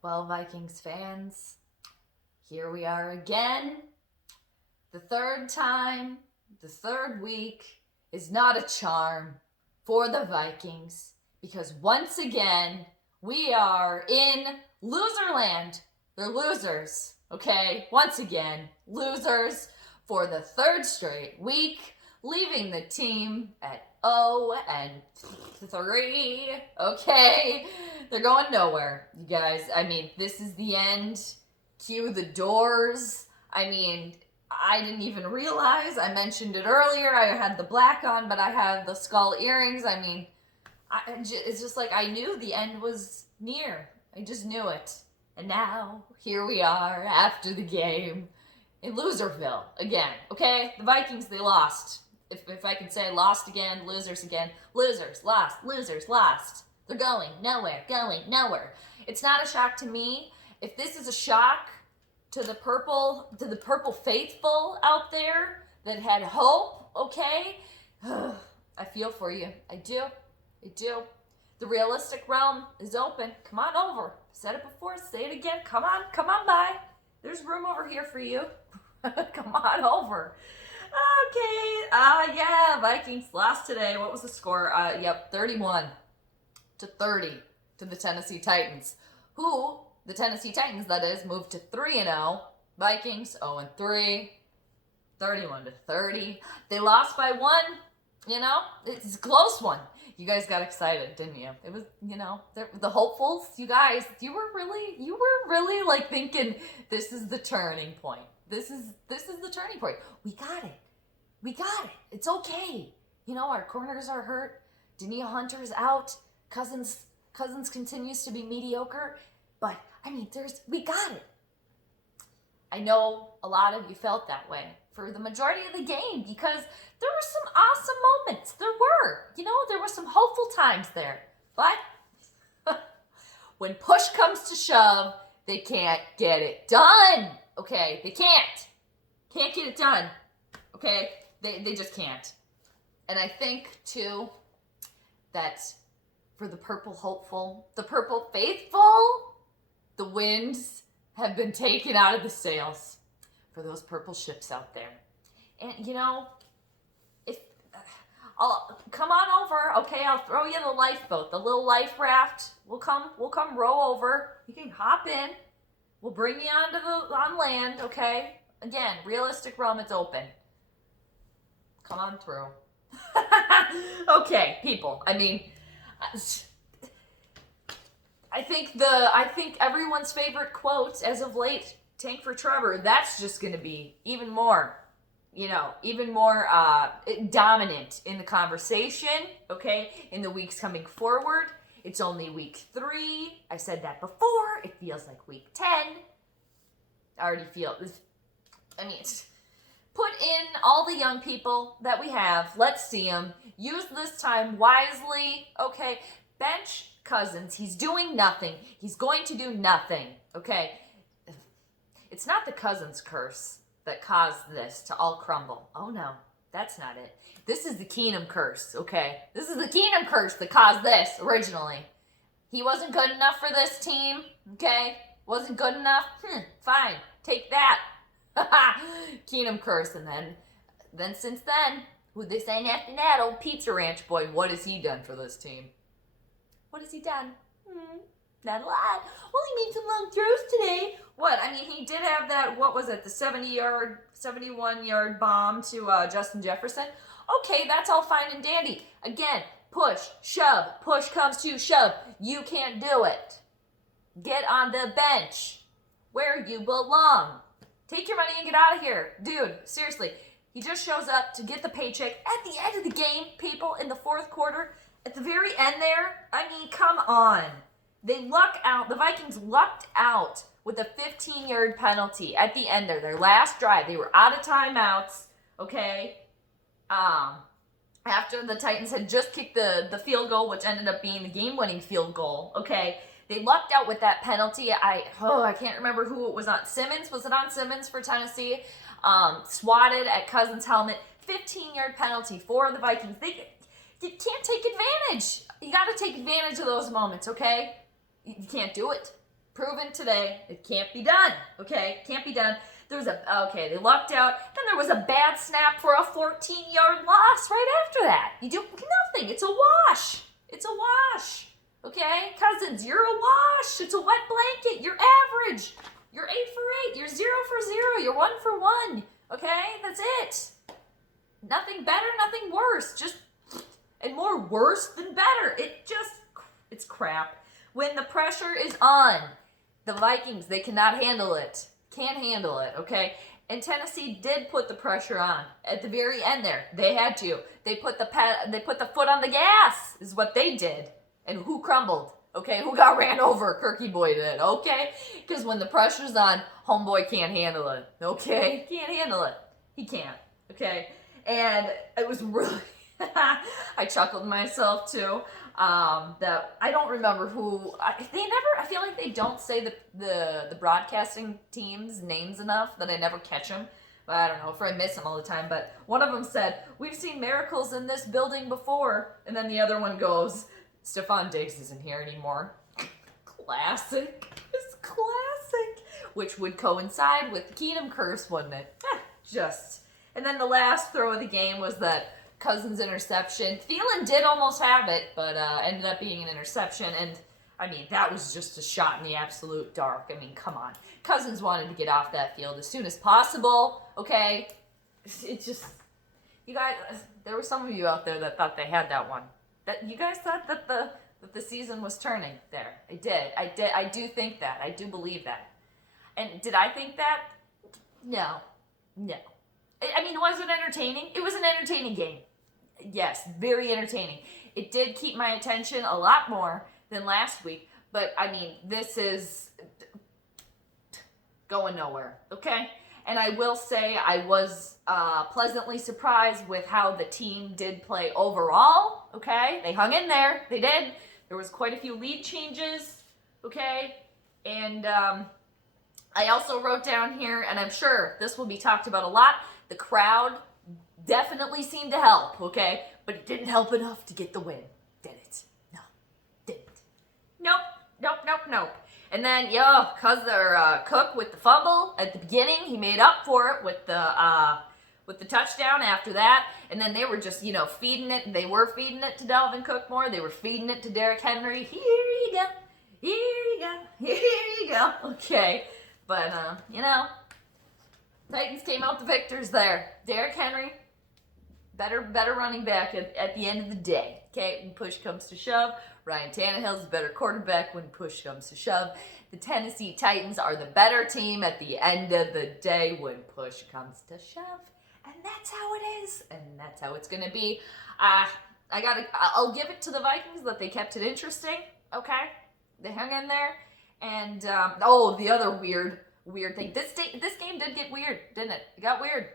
Well, Vikings fans, here we are again. The third time, the third week is not a charm for the Vikings because once again, we are in loserland. They're losers, okay? Once again, losers for the third straight week, leaving the team at 0-3, okay? They're going nowhere, you guys. I mean, this is the end. Cue the doors. I mean, I didn't even realize. I mentioned it earlier. I had the black on, but I have the skull earrings. I mean, it's just like I knew the end was near. I just knew it. And now, here we are after the game in Loserville again, okay? The Vikings, they lost. If I can say lost again, losers again. Losers, lost, losers, lost. They're going nowhere, going nowhere. It's not a shock to me. If this is a shock to the purple faithful out there that had hope, okay? I feel for you. I do. I do. The realistic realm is open. Come on over. Said it before, say it again. Come on by. There's room over here for you. Come on over. Okay. Yeah, Vikings lost today. What was the score? 31-30 to the Tennessee Titans. Who, the Tennessee Titans, that is, moved to 3-0. Vikings 0-3. 31-30. They lost by one. You know, it's a close one. You guys got excited, didn't you? It was, the hopefuls. You guys, you were really like thinking this is the turning point. This is the turning point. We got it. It's okay. Our corners are hurt. Dania Hunter's out. Cousins continues to be mediocre. But I mean, we got it. I know a lot of you felt that way for the majority of the game because there were some awesome moments. There were some hopeful times there. But when push comes to shove, they can't get it done. Okay, they can't get it done. Okay, they just can't. And I think too that for the purple hopeful, the purple faithful, the winds have been taken out of the sails for those purple ships out there. And if I'll come on over, okay, I'll throw you the lifeboat, the little life raft. We'll come row over. You can hop in. We'll bring you on land, okay? Again, realistic realm, it's open. Come on through. Okay, people. I mean, I think everyone's favorite quote as of late, Tank for Trevor, that's just going to be even more dominant in the conversation, okay, in the weeks coming forward. It's only week 3. I said that before. It feels like week 10. I already feel this. I mean, put in all the young people that we have. Let's see them. Use this time wisely, okay? Bench Cousins. He's doing nothing. He's going to do nothing, okay? It's not the Cousins curse that caused this to all crumble. Oh, no. That's not it. This is the Keenum curse, okay? This is the Keenum curse that caused this originally. He wasn't good enough for this team, okay? Wasn't good enough? Fine. Take that. Keenum curse. And then since then, who they saying after that? Old Pizza Ranch boy, what has he done for this team? What has he done? Not a lot. Well, he made some long throws today. What? I mean, he did have that, what was it, the 71-yard bomb to Justin Jefferson. Okay, that's all fine and dandy. Again, push, shove, push comes to shove. You can't do it. Get on the bench where you belong. Take your money and get out of here. Dude, seriously, he just shows up to get the paycheck at the end of the game, people, in the fourth quarter. At the very end there, I mean, come on. They luck out. The Vikings lucked out with a 15-yard penalty at the end there. Their last drive. They were out of timeouts, okay? After the Titans had just kicked the field goal, which ended up being the game-winning field goal, okay? They lucked out with that penalty. I can't remember who it was on. Simmons? Was it on Simmons for Tennessee? Swatted at Cousins' helmet. 15-yard penalty for the Vikings. You can't take advantage. You got to take advantage of those moments, okay? You can't do it. proven today it can't be done. Okay, can't be done. There was they lucked out. Then there was a bad snap for a 14-yard loss right after that. You do nothing. It's a wash. It's a wash. Okay, Cousins, you're a wash. It's a wet blanket. You're average. You're 8 for 8. You're 0 for 0. You're 1 for 1. Okay, that's it. Nothing better, nothing worse. Just, and more worse than better. It's crap. When the pressure is on, the Vikings, they cannot handle it. Can't handle it, okay? And Tennessee did put the pressure on at the very end there. They had to. They put the foot on the gas, is what they did. And who crumbled? Okay, who got ran over? Kirky Boy did, okay? Because when the pressure's on, homeboy can't handle it, okay? Can't handle it. He can't, okay? And it was really, I chuckled myself too. That I don't remember who, I feel like they don't say the broadcasting teams' names enough that I never catch them. But I don't know if I miss them all the time. But one of them said, "We've seen miracles in this building before." And then the other one goes, "Stephon Diggs isn't here anymore." Classic. It's classic. Which would coincide with the Keenum curse, wouldn't it? And then the last throw of the game was that Cousins interception. Thielen did almost have it, but ended up being an interception. And, I mean, that was just a shot in the absolute dark. I mean, come on. Cousins wanted to get off that field as soon as possible, okay? It just, you guys, there were some of you out there that thought they had that one. That you guys thought that the season was turning there. I did. I do think that. I do believe that. And did I think that? No. I mean, was it entertaining? It was an entertaining game. Yes, very entertaining. It did keep my attention a lot more than last week. But, I mean, this is going nowhere, okay? And I will say I was pleasantly surprised with how the team did play overall, okay? They hung in there. They did. There was quite a few lead changes, okay? And I also wrote down here, and I'm sure this will be talked about a lot, the crowd definitely seemed to help, okay? But it didn't help enough to get the win, did it? No, didn't. Nope. And then, Cook with the fumble at the beginning, he made up for it with the touchdown after that. And then they were just, feeding it. They were feeding it to Dalvin Cook more. They were feeding it to Derrick Henry. Here you go. Okay. But, Titans came out the victors there. Derrick Henry, better running back at the end of the day. Okay, when push comes to shove. Ryan Tannehill's a better quarterback when push comes to shove. The Tennessee Titans are the better team at the end of the day when push comes to shove. And that's how it is. And that's how it's going to be. I'll give it to the Vikings that they kept it interesting. Okay? They hung in there. And, the other weird thing. This game did get weird, didn't it? It got weird,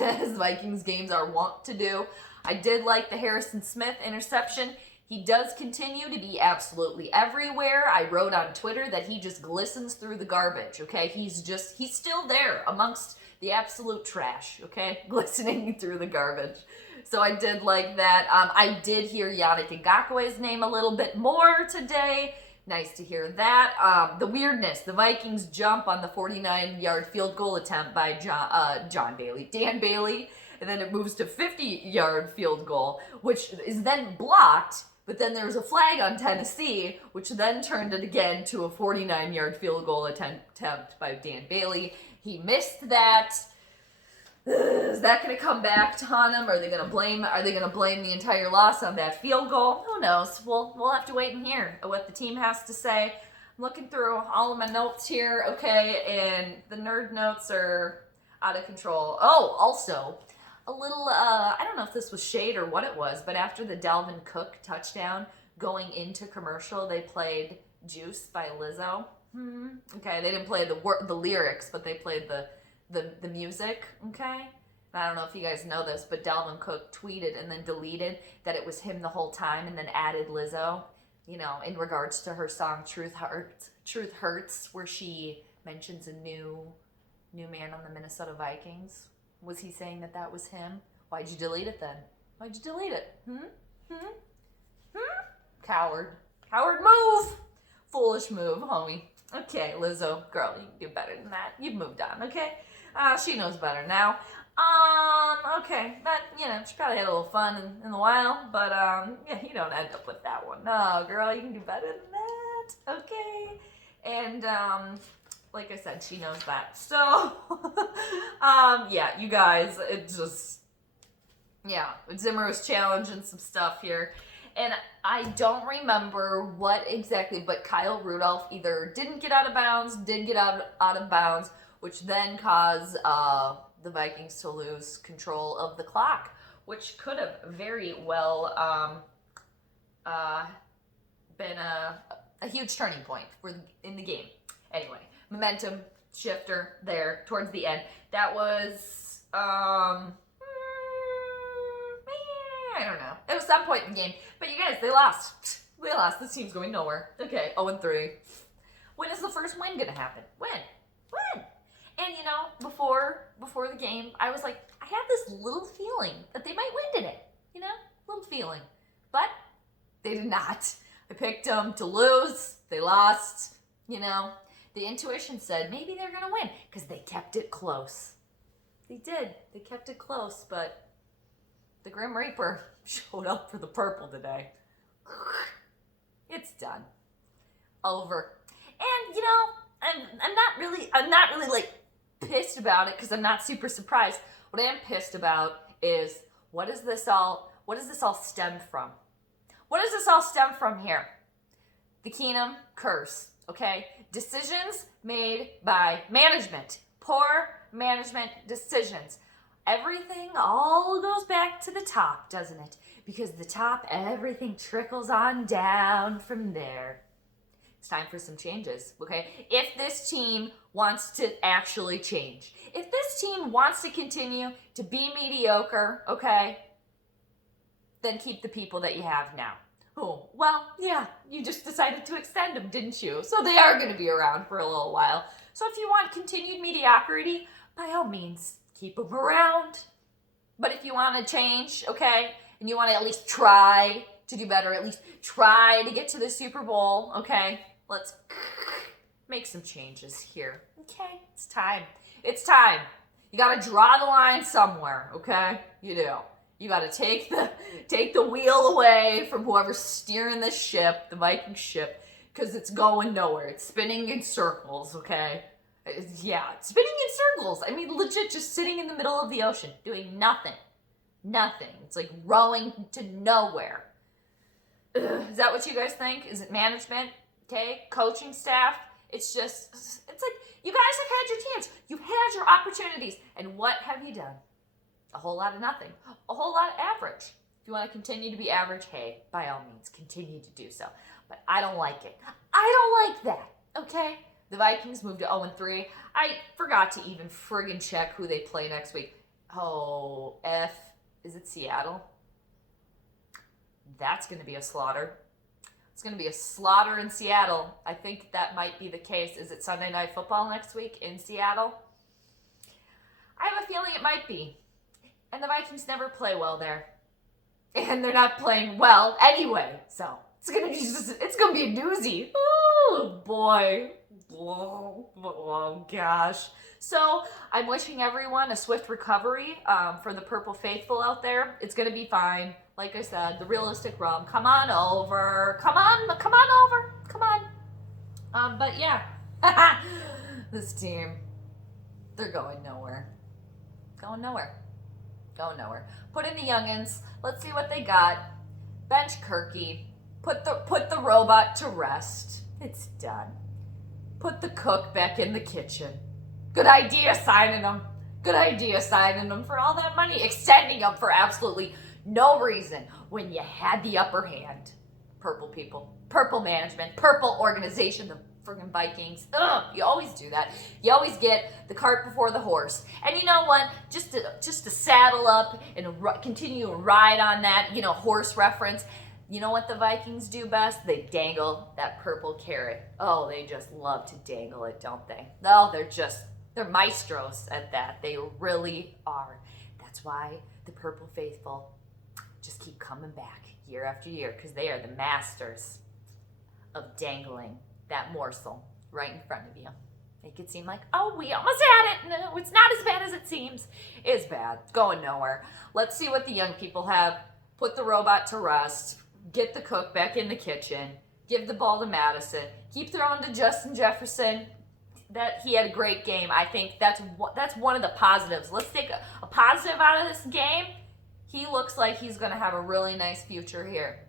as Vikings games are wont to do. I did like the Harrison Smith interception. He does continue to be absolutely everywhere. I wrote on Twitter that he just glistens through the garbage, okay? He's still there amongst the absolute trash, okay? Glistening through the garbage. So I did like that. I did hear Yannick Ngakoue's name a little bit more today. Nice to hear that. The weirdness, the Vikings jump on the 49-yard field goal attempt by Dan Bailey, and then it moves to 50-yard field goal, which is then blocked, but then there was a flag on Tennessee, which then turned it again to a 49-yard field goal attempt by Dan Bailey. He missed that. Is that going to come back to haunt him? Are they going to blame the entire loss on that field goal? Who knows? We'll have to wait and hear what the team has to say. I'm looking through all of my notes here, okay, and the nerd notes are out of control. Oh, also, a little, I don't know if this was shade or what it was, but after the Dalvin Cook touchdown, going into commercial, they played Juice by Lizzo. Okay, they didn't play the lyrics, but they played the music, okay? And I don't know if you guys know this, but Dalvin Cook tweeted and then deleted that it was him the whole time and then added Lizzo, in regards to her song Truth Hurts, where she mentions a new man on the Minnesota Vikings. Was he saying that was him? Why'd you delete it then? Why'd you delete it? Coward move! Foolish move, homie. Okay, Lizzo, girl, you can do better than that. You've moved on, okay? She knows better now. Okay, that, she probably had a little fun in the while, but, yeah, you don't end up with that one. No, girl, you can do better than that, okay? And, like I said, she knows that. So, yeah, you guys, it just, yeah, Zimmer was challenging some stuff here. And I don't remember what exactly, but Kyle Rudolph either didn't get out of bounds, did get out of bounds, which then caused the Vikings to lose control of the clock, which could have very well been a huge turning point in the game. Anyway, momentum shifter there towards the end. That was I don't know. It was some point in the game. But you guys, they lost. They lost. This team's going nowhere. Okay, 0-3. When is the first win going to happen? When? And, before the game, I was like, I have this little feeling that they might win today. Little feeling. But they did not. I picked them to lose. They lost. The intuition said maybe they're going to win because they kept it close. They did. They kept it close, but the Grim Reaper showed up for the purple today. It's done. Over. And I'm not really like pissed about it because I'm not super surprised. What I am pissed about is what does this all stem from? What does this all stem from here? The Keenum curse, okay? Decisions made by management. Poor management decisions. Everything all goes back to the top, doesn't it? Because the top, everything trickles on down from there. It's time for some changes, okay? If this team wants to actually change, if this team wants to continue to be mediocre, okay, then keep the people that you have now. Oh, well, yeah, you just decided to extend them, didn't you? So they are going to be around for a little while. So if you want continued mediocrity, by all means, keep them around. But if you want to change, okay, and you want to at least try to do better, at least try to get to the Super Bowl, okay, let's make some changes here. Okay, it's time. It's time. You got to draw the line somewhere, okay? You do. You got to take the wheel away from whoever's steering the ship, the Viking ship, because it's going nowhere. It's spinning in circles, okay? Yeah, spinning in circles. I mean, legit just sitting in the middle of the ocean, doing nothing. Nothing. It's like rowing to nowhere. Ugh, is that what you guys think? Is it management? Okay, coaching staff? It's like, you guys have had your chance. You've had your opportunities. And what have you done? A whole lot of nothing. A whole lot of average. If you want to continue to be average, hey, by all means, continue to do so. But I don't like it. I don't like that, okay? The Vikings moved to 0-3. I forgot to even friggin' check who they play next week. Oh, is it Seattle? That's going to be a slaughter. It's going to be a slaughter in Seattle. I think that might be the case. Is it Sunday Night Football next week in Seattle? I have a feeling it might be. And the Vikings never play well there. And they're not playing well anyway. So it's going to be a doozy. Oh, boy. Oh, gosh. So I'm wishing everyone a swift recovery for the Purple Faithful out there. It's going to be fine. Like I said, the realistic realm. Come on over. Come on over. Come on. But yeah, this team, they're going nowhere. Going nowhere. Put in the youngins. Let's see what they got. Bench Kirky. Put the robot to rest. It's done. Put the cook back in the kitchen. Good idea signing them. Good idea signing them for all that money. Extending them for absolutely no reason when you had the upper hand. Purple people. Purple management. Purple organization. The friggin' Vikings. Ugh, you always do that. You always get the cart before the horse. And you know what? Just to saddle up and continue to ride on that, horse reference. You know what the Vikings do best? They dangle that purple carrot. Oh, they just love to dangle it, don't they? Oh, they're maestros at that. They really are. That's why the Purple Faithful just keep coming back year after year, because they are the masters of dangling that morsel right in front of you. Make it seem like, oh, we almost had it. No, it's not as bad as it seems. It's bad. It's going nowhere. Let's see what the young people have. Put the robot to rest. Get the cook back in the kitchen. Give the ball to Madison. Keep throwing to Justin Jefferson. That he had a great game. I think that's one of the positives. Let's take a positive out of this game. He looks like he's going to have a really nice future here.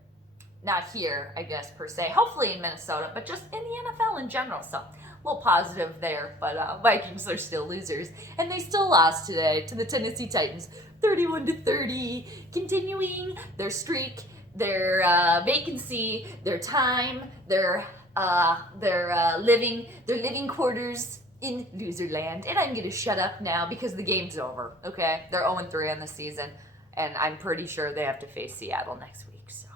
Not here, I guess, per se. Hopefully in Minnesota, but just in the NFL in general. So, a little positive there. But Vikings are still losers. And they still lost today to the Tennessee Titans. 31-30. Continuing their streak, their vacancy, their time, their living quarters in Loserland. And I'm going to shut up now because the game's over, okay? They're 0-3 on the season, and I'm pretty sure they have to face Seattle next week, so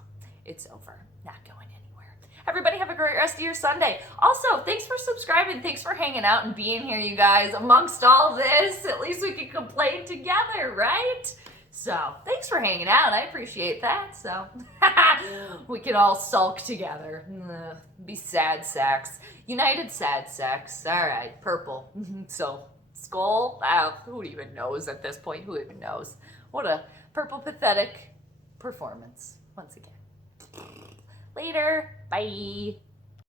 it's over. Not going anywhere. Everybody have a great rest of your Sunday. Also, thanks for subscribing. Thanks for hanging out and being here, you guys. Amongst all this, at least we can complain together, right? So, thanks for hanging out. I appreciate that. So, we can all sulk together. Be sad sacks. United sad sacks. All right, purple. So, skull? Who even knows at this point? Who even knows? What a purple pathetic performance once again. Later. Bye.